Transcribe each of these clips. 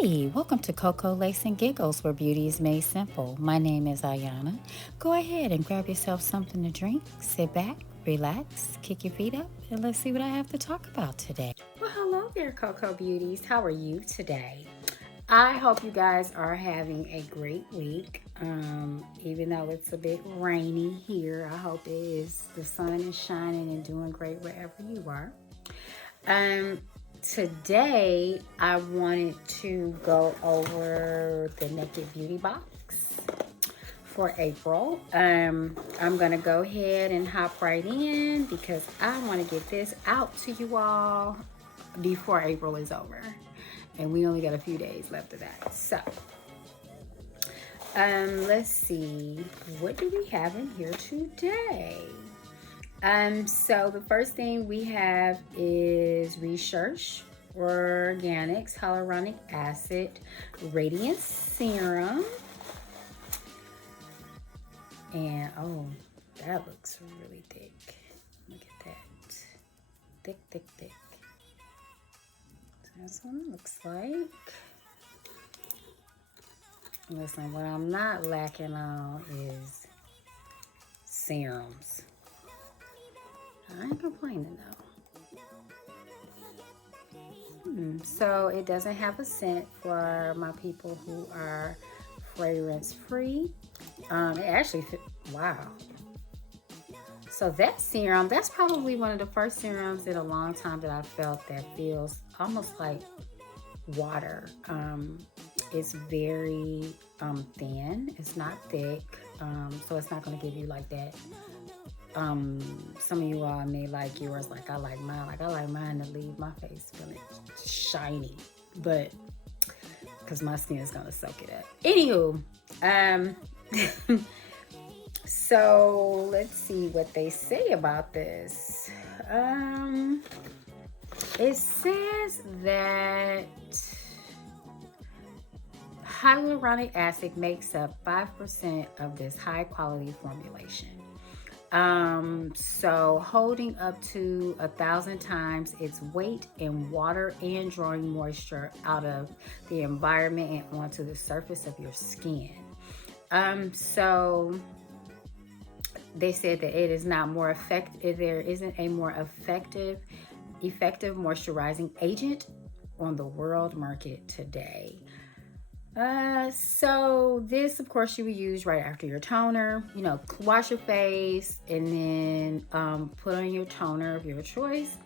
Hey, welcome to Cocoa Lace and Giggles, where beauty is made simple. My name is Ayana. Go ahead and grab yourself something to drink, sit back, relax, kick your feet up, and let's see what I have to talk about today. Well, hello there, Cocoa Beauties. How are you today? I hope you guys are having a great week. Even though it's a bit rainy here, I hope it is. The sun is shining and doing great wherever you are. Um, Today I wanted to go over the Naked Beauty box for April. I'm gonna go ahead and hop right in because I want to get this out to you all before April is over, and we only got a few days left of that. So, let's see, what do we have in here today? So the first thing we have is Research Organics Hyaluronic Acid Radiance Serum. And oh, that looks really thick. Look at that. Thick, thick, thick. So that's what it looks like. Listen, what I'm not lacking on is serums. I ain't complaining though. So it doesn't have a scent for my people who are fragrance free. It actually wow. So that serum, that's probably one of the first serums in a long time that I felt that feels almost like water. It's very thin. It's not thick. So it's not going to give you like that. Some of you all may like yours like I like mine. Like I like mine to leave my face feeling shiny, but because my skin is gonna soak it up. Anywho, so let's see what they say about this. It says that hyaluronic acid makes up 5% of this high quality formulation. So holding up to 1,000 times its weight in water and drawing moisture out of the environment and onto the surface of your skin. So they said that it is not more effective. There isn't a more effective moisturizing agent on the world market today. So this, of course, you would use right after your toner. You know, wash your face and then put on your toner of your choice,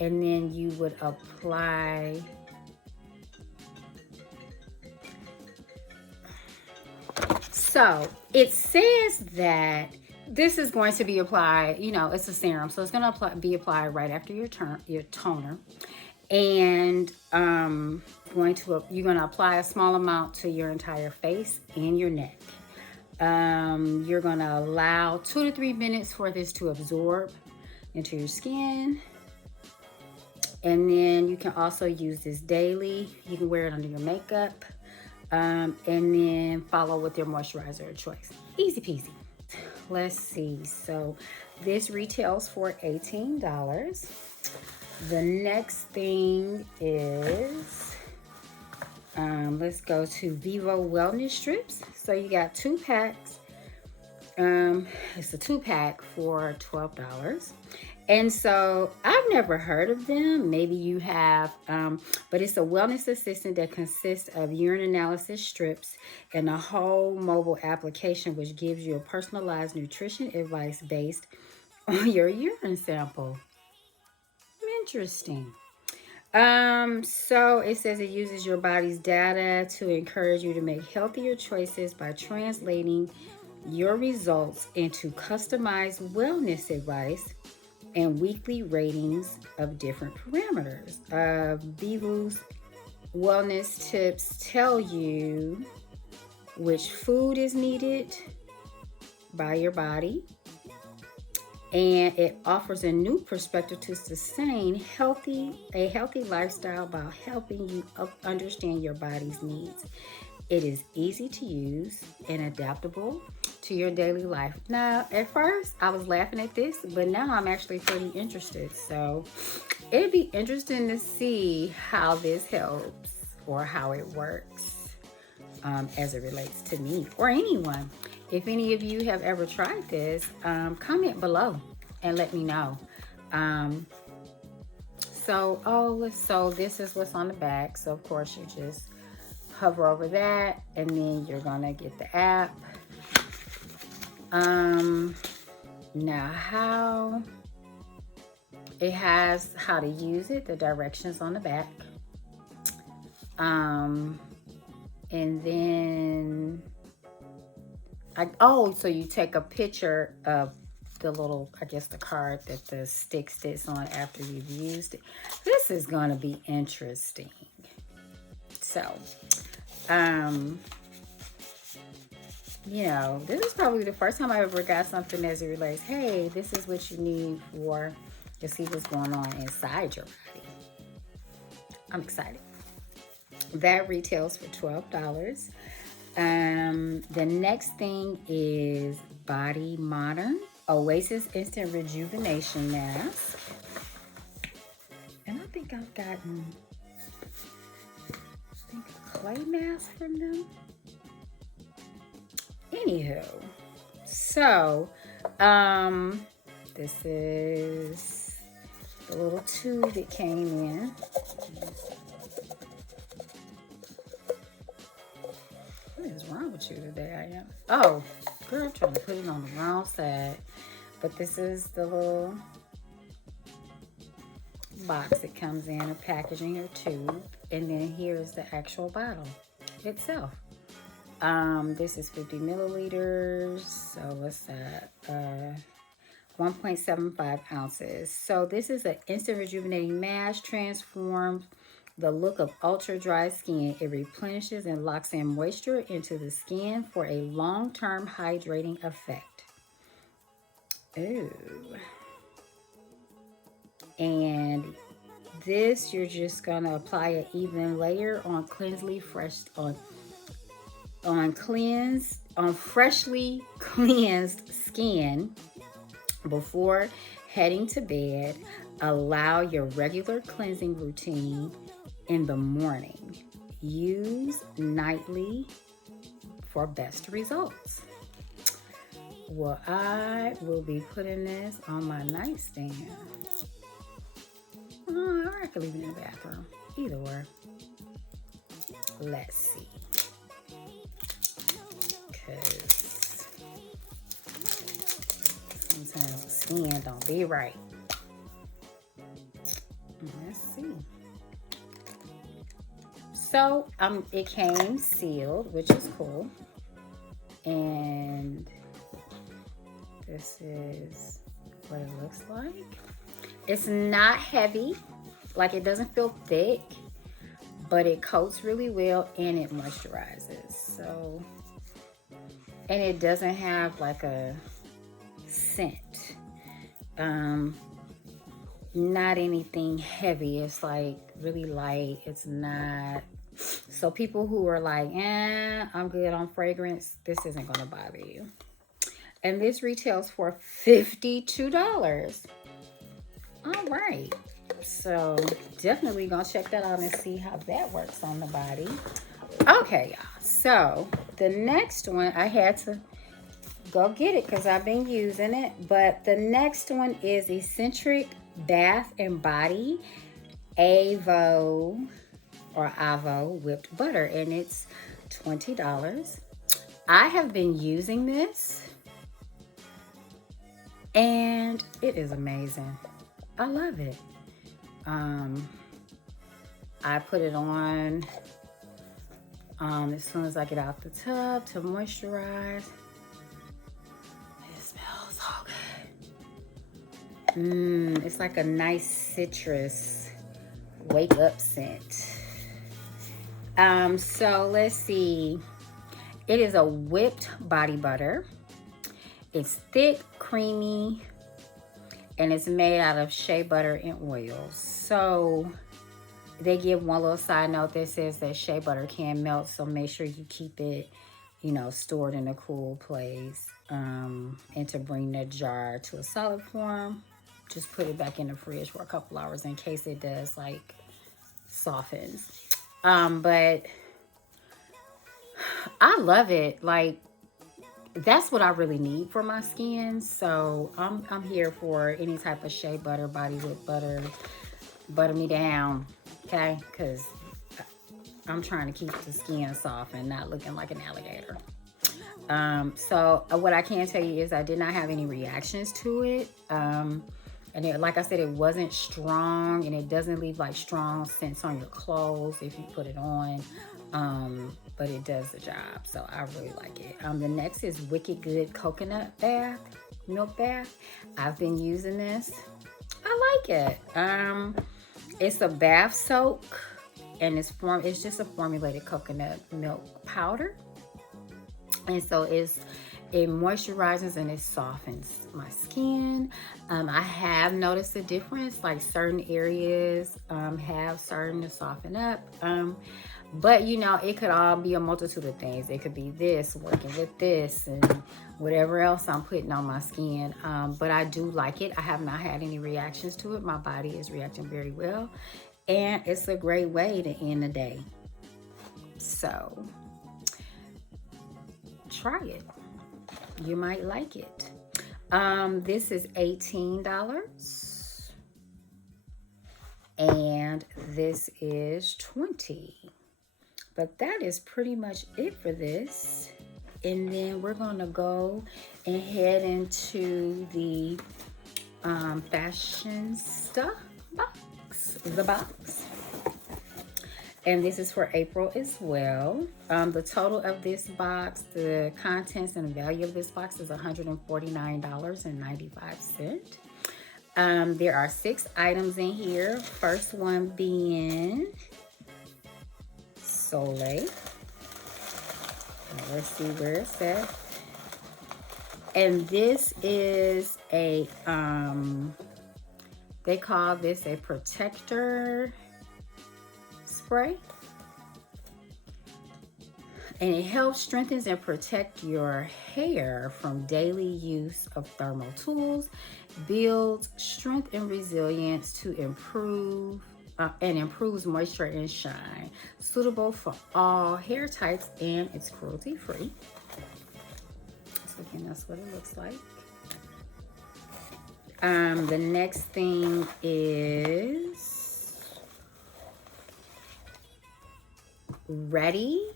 and then you would apply. So it says that this is going to be applied. You know, it's a serum, so it's going to be applied right after your toner. And you're going to apply a small amount to your entire face and your neck. You're going to allow 2 to 3 minutes for this to absorb into your skin. And then you can also use this daily. You can wear it under your makeup. And then follow with your moisturizer of choice. Easy peasy. Let's see. So this retails for $18. The next thing is, let's go to Vivo Wellness Strips. So you got 2 packs. It's a 2-pack for $12. And so I've never heard of them. Maybe you have, but it's a wellness assistant that consists of urine analysis strips and a whole mobile application, which gives you a personalized nutrition advice based on your urine sample. Interesting. So it says it uses your body's data to encourage you to make healthier choices by translating your results into customized wellness advice and weekly ratings of different parameters. Vivo's wellness tips tell you which food is needed by your body, and it offers a new perspective to sustain a healthy lifestyle by helping you understand your body's needs. It is easy to use and adaptable to your daily life. Now, at first, I was laughing at this, but now I'm actually pretty interested. So it'd be interesting to see how this helps or how it works as it relates to me or anyone. If any of you have ever tried this, comment below and let me know. So this is what's on the back. So of course you just hover over that, and then you're gonna get the app. Now how it has how to use it, the directions on the back. And then so you take a picture of the little, I guess, the card that the stick sits on after you've used it. This is going to be interesting. So, you know, this is probably the first time I ever got something as it relates, hey, this is what you need for to see what's going on inside your body. I'm excited. That retails for $12. The next thing is Body Modern Oasis Instant Rejuvenation Mask. And I think I've gotten a clay mask from them. Anywho, so this is the little tube that came in. What is wrong with you today? I am. Oh, girl, I'm trying to put it on the wrong side. But this is the little box that comes in, a packaging or tube. And then here's the actual bottle itself. This is 50 milliliters. So what's that? 1.75 ounces. So this is an instant rejuvenating mask, transforms the look of ultra dry skin. It replenishes and locks in moisture into the skin for a long-term hydrating effect. Ooh. And this, you're just gonna apply an even layer on freshly cleansed skin before heading to bed. Allow your regular cleansing routine in the morning. Use nightly for best results. Well, I will be putting this on my nightstand. Or I could leave it in the bathroom. Either way. Let's see. Because sometimes the skin don't be right. Let's see. So it came sealed, which is cool. And this is what it looks like. It's not heavy, like it doesn't feel thick, but it coats really well and it moisturizes. So, and it doesn't have like a scent. Not anything heavy. It's like really light. It's not. So people who are like, I'm good on fragrance, this isn't gonna bother you. And this retails for $52. All right. So definitely gonna check that out and see how that works on the body. Okay, y'all. So the next one, I had to go get it because I've been using it. But the next one is Eccentric Bath and Body Avo whipped butter, and it's $20. I have been using this and it is amazing. I love it. I put it on as soon as I get out the tub to moisturize. It smells so good. It's like a nice citrus wake up scent. So let's see. It is a whipped body butter. It's thick, creamy, and it's made out of shea butter and oils. So they give one little side note that says that shea butter can melt, so make sure you keep it, stored in a cool place. And to bring the jar to a solid form, just put it back in the fridge for a couple hours in case it does like softens. But I love it. Like, that's what I really need for my skin. So I'm here for any type of shea butter, body with butter, butter me down, okay? Because I'm trying to keep the skin soft and not looking like an alligator. So what I can tell you is I did not have any reactions to it. And it, like I said, it wasn't strong, and it doesn't leave like strong scents on your clothes if you put it on. But it does the job, so I really like it. The next is Wicked Good Coconut Bath, Milk Bath. I've been using this. I like it. It's a bath soak, and it's just a formulated coconut milk powder. And so it moisturizes and it softens my skin. I have noticed a difference, like certain areas have started to soften up. But you know, it could all be a multitude of things. It could be this, working with this, and whatever else I'm putting on my skin. But I do like it. I have not had any reactions to it. My body is reacting very well. And it's a great way to end the day. So try it. You might like it. This is $18. And this is $20. But that is pretty much it for this. And then we're gonna go and head into the Fashionsta Box, the box. And this is for April as well. The total of this box, the contents and value of this box is $149.95. There are 6 items in here. First one being Soleil. Let's see where it's at. And this is a, they call this a protector spray. And it helps strengthen and protect your hair from daily use of thermal tools, builds strength and resilience to improve and improves moisture and shine. Suitable for all hair types, and it's cruelty free. So again, that's what it looks like. The next thing is Ready,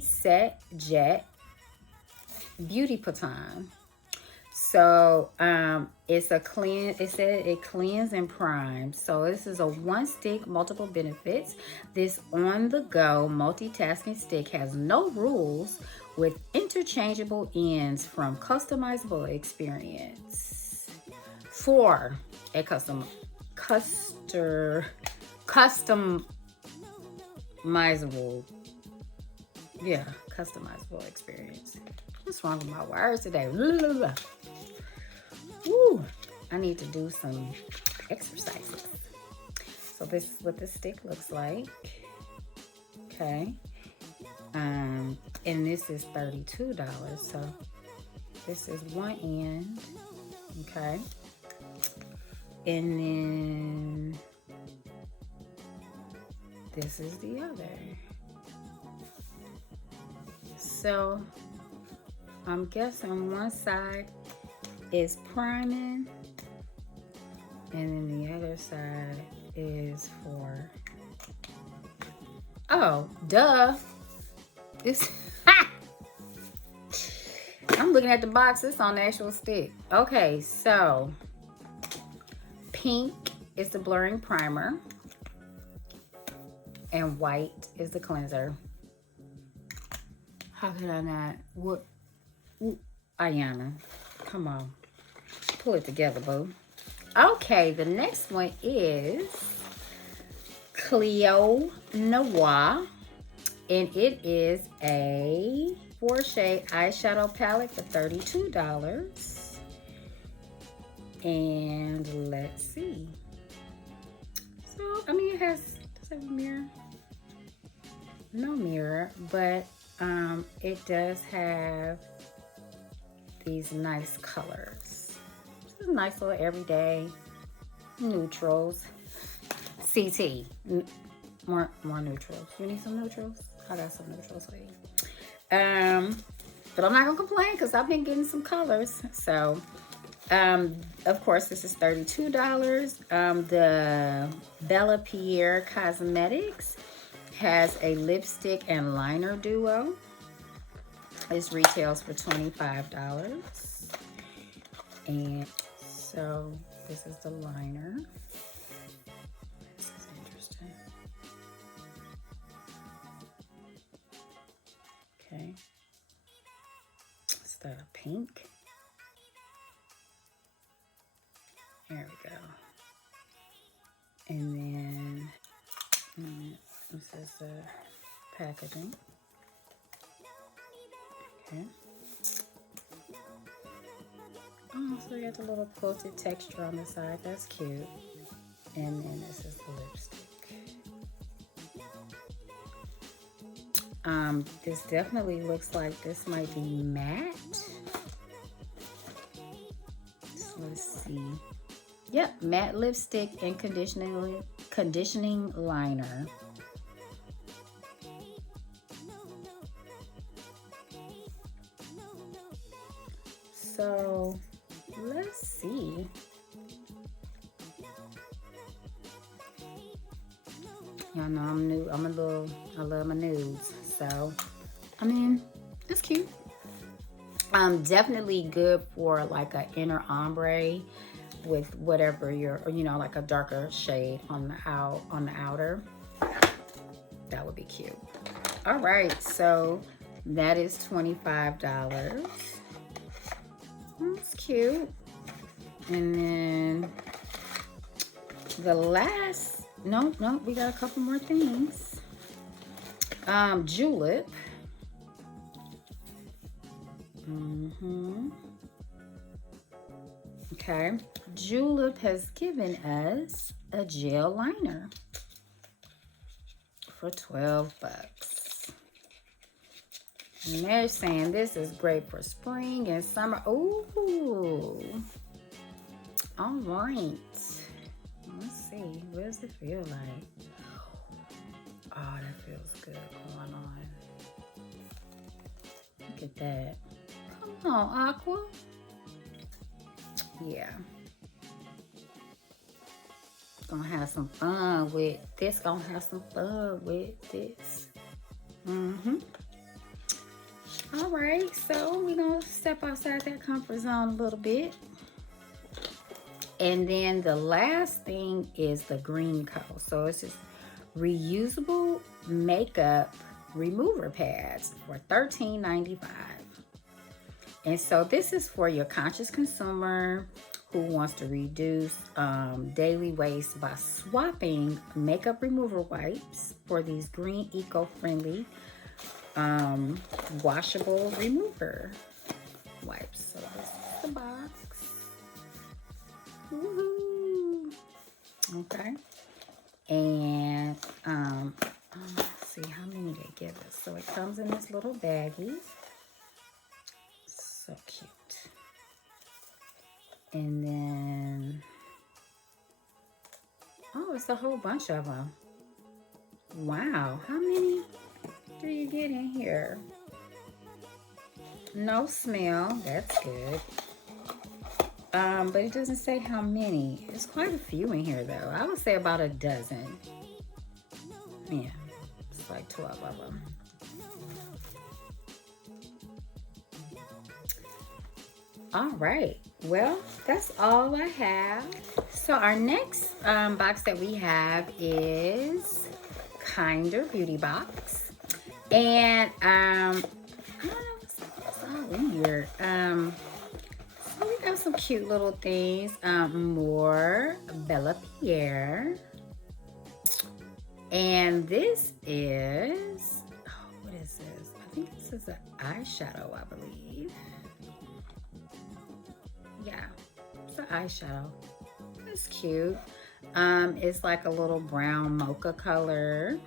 Set, Jet Beauty Baton. So it's a cleanse. It said it cleans and primes. So this is a 1-stick, multiple benefits. This on-the-go multitasking stick has no rules with interchangeable ends from customizable experience for a customizable. Yeah, customizable experience. What's wrong with my words today? Woo, I need to do some exercises. So this is what the stick looks like. Okay. And this is $32. So this is one end. Okay. And then this is the other. So I'm guessing one side is priming, and then the other side is for, oh, duh. This, I'm looking at the box, it's on the actual stick. Okay, so pink is the blurring primer, and white is the cleanser. How could I not? What? Ooh, Ayana, come on. Pull it together, boo. Okay, the next one is Cleo Noir. And it is a 4-shade eyeshadow palette for $32. And let's see. So, I mean, does it have a mirror? No mirror, but it does have these nice colors. Nice little everyday neutrals. CT. More neutrals. You need some neutrals? I got some neutrals for you. But I'm not gonna complain because I've been getting some colors. So, of course, this is $32. The Bellapierre Cosmetics has a lipstick and liner duo. This retails for $25. And so this is the liner. This is interesting. Okay. Is that a pink? There we go. And then this is the packaging. Okay. Oh, so you got the little quilted texture on the side. That's cute. And then this is the lipstick. This definitely looks like this might be matte. So let's see. Yep, matte lipstick and conditioning liner. So let's see. Y'all know I'm new. I love my nudes. So, I mean, it's cute. Definitely good for like an inner ombre with whatever like a darker shade on the outer. That would be cute. All right, so that is $25. That's cute. And then the last, no, we got a couple more things. Julep. Okay, Julep has given us a gel liner for $12. And they're saying this is great for spring and summer. Ooh. All right. Let's see. What does it feel like? Oh, that feels good going on. Look at that. Come on, Aqua. Yeah. Gonna have some fun with this. Gonna have some fun with this. All right, so we're gonna step outside that comfort zone a little bit. And then the last thing is the green coat. So it's just reusable makeup remover pads for $13.95. And so this is for your conscious consumer who wants to reduce daily waste by swapping makeup remover wipes for these green eco-friendly washable remover wipes. So this is the box. Woohoo! Okay. And let's see how many they give us. So it comes in this little baggie. So cute. And then, oh, it's a whole bunch of them. Wow, how many do you get in here? No smell, that's good. But it doesn't say how many. There's quite a few in here though. I would say about a dozen. Yeah, it's like 12 of them. All right, well, that's all I have. So our next box that we have is Kinder Beauty Box. And I don't know what's all in here. So we got some cute little things. More Bellapierre. And this is, oh, what is this? I think this is an eyeshadow, I believe. Yeah, it's an eyeshadow. It's cute. It's like a little brown mocha color.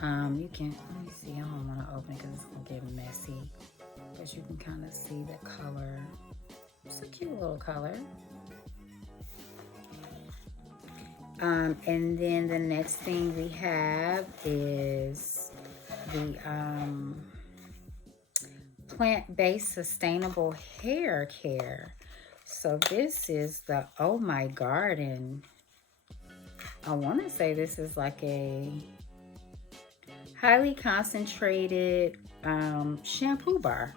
You can, let me see, I don't want to open it because it's going to get messy. But you can kind of see the color. It's a cute little color. And then the next thing we have is the plant-based sustainable hair care. So this is the Oh My Garden. I want to say this is like a highly concentrated shampoo bar.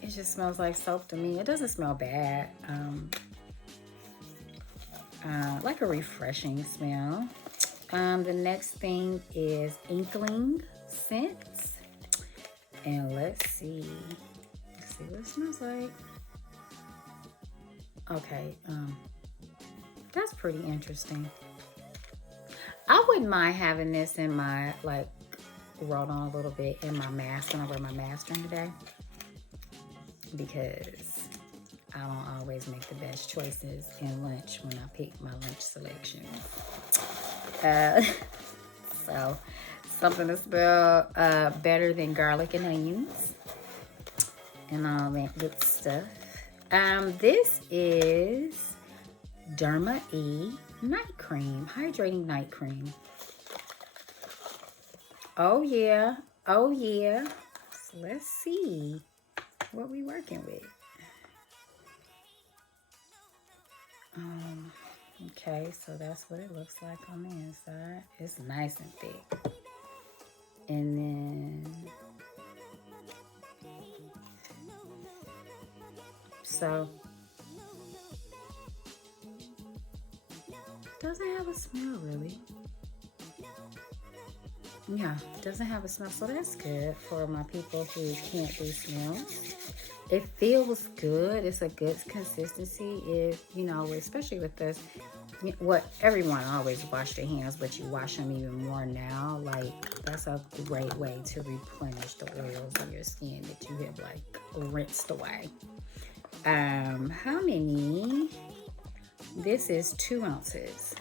It just smells like soap to me. It doesn't smell bad. Like a refreshing smell. The next thing is Inkling Scents. And let's see what it smells like. Okay, that's pretty interesting. I wouldn't mind having this in my, like, rolled on a little bit in my mask when I wear my mask during the day, because I don't always make the best choices in lunch when I pick my lunch selection. So something to smell better than garlic and onions and all that good stuff. This is Derma E Night Cream, Hydrating Night Cream. Oh yeah, oh yeah. So let's see what we working with. Okay, so that's what it looks like on the inside. It's nice and thick. And then, so, doesn't have a smell really. Yeah, doesn't have a smell, so that's good for my people who can't do smells. It feels good. It's a good consistency. If, you know, especially with this, what everyone always wash their hands, but you wash them even more now. Like, that's a great way to replenish the oils in your skin that you have, like, rinsed away. How many? This is 2 ounces.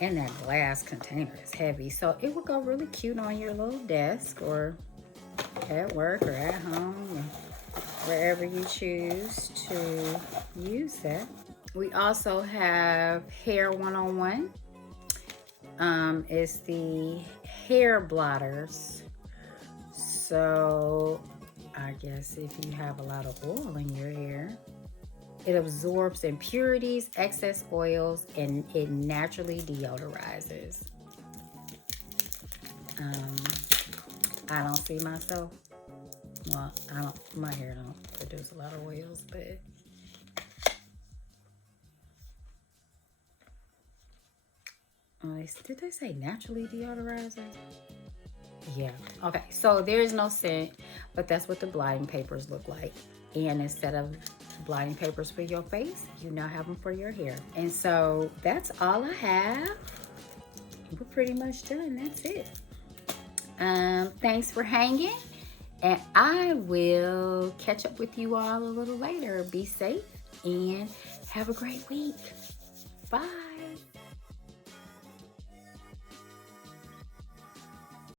And that glass container is heavy, so it would go really cute on your little desk or at work or at home, or wherever you choose to use that. We also have Hair 101. It's the hair blotters. So I guess if you have a lot of oil in your hair, it absorbs impurities, excess oils, and it naturally deodorizes. I don't see myself. Well, my hair don't produce a lot of oils, but did they say naturally deodorizes? Yeah. Okay, so there is no scent, but that's what the blotting papers look like. And instead of blotting papers for your face, you now have them for your hair. And so that's all I have. We're pretty much done. That's it. Thanks for hanging, and I will catch up with you all a little later. Be safe and have a great week. Bye.